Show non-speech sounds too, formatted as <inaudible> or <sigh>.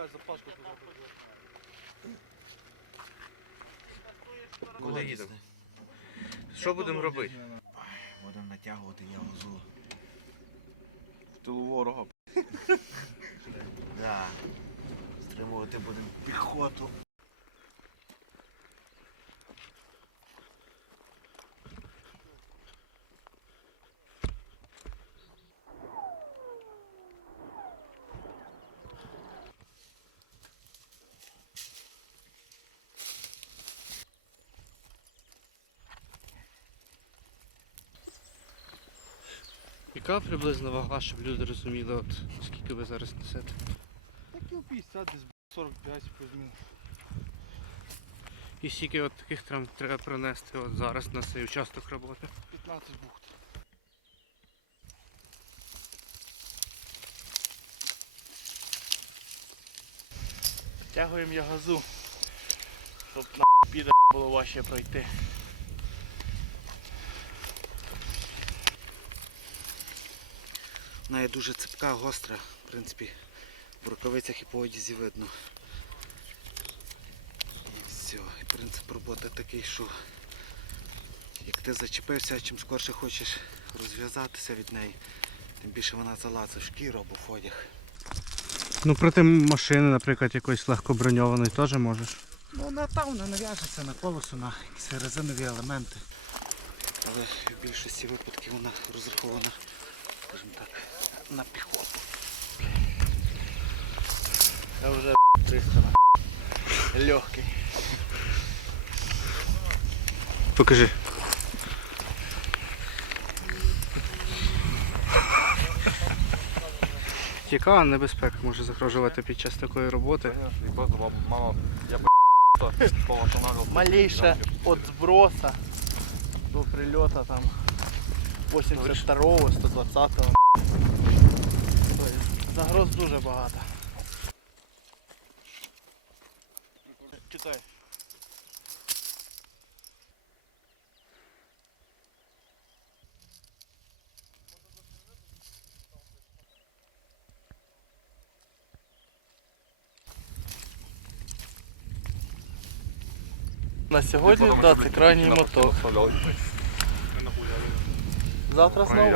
якась запашка туди буде. Куди їдемо? Що будемо робити? Будемо натягувати ягозу. В тилу ворога. <laughs> Да. Стримувати будемо піхоту. Яка приблизна вага, щоб люди розуміли, от скільки ви зараз несете? Так кіл 50, десь 45 плюс-мінус. І скільки от таких трам треба пронести от зараз на цей участок роботи? 15 бухт. Тягуємо я газу, щоб на піде було важче пройти. Вона є дуже цепка, гостра, в принципі, в рукавицях і по одязі видно. І все. І принцип роботи такий, що як ти зачепився, чим скорше хочеш розв'язатися від неї, тим більше вона залазить в шкіру або в одяг. Ну проти машини, наприклад, якоїсь легко броньованої теж можеш. Ну вона та вона нав'яжеться на колесо, на якісь резинові елементи. Але в більшості випадків вона розрахована, скажімо так, на піхоту. Я вже 300. Легкий. Покажи. Яка небезпека може загрожувати під час такої роботи? Малейше от сброса до прильота там 82-го, 120-го. Загроз дуже багато. Читай. На сьогодні, да, це крайній мотор. Завтра знову.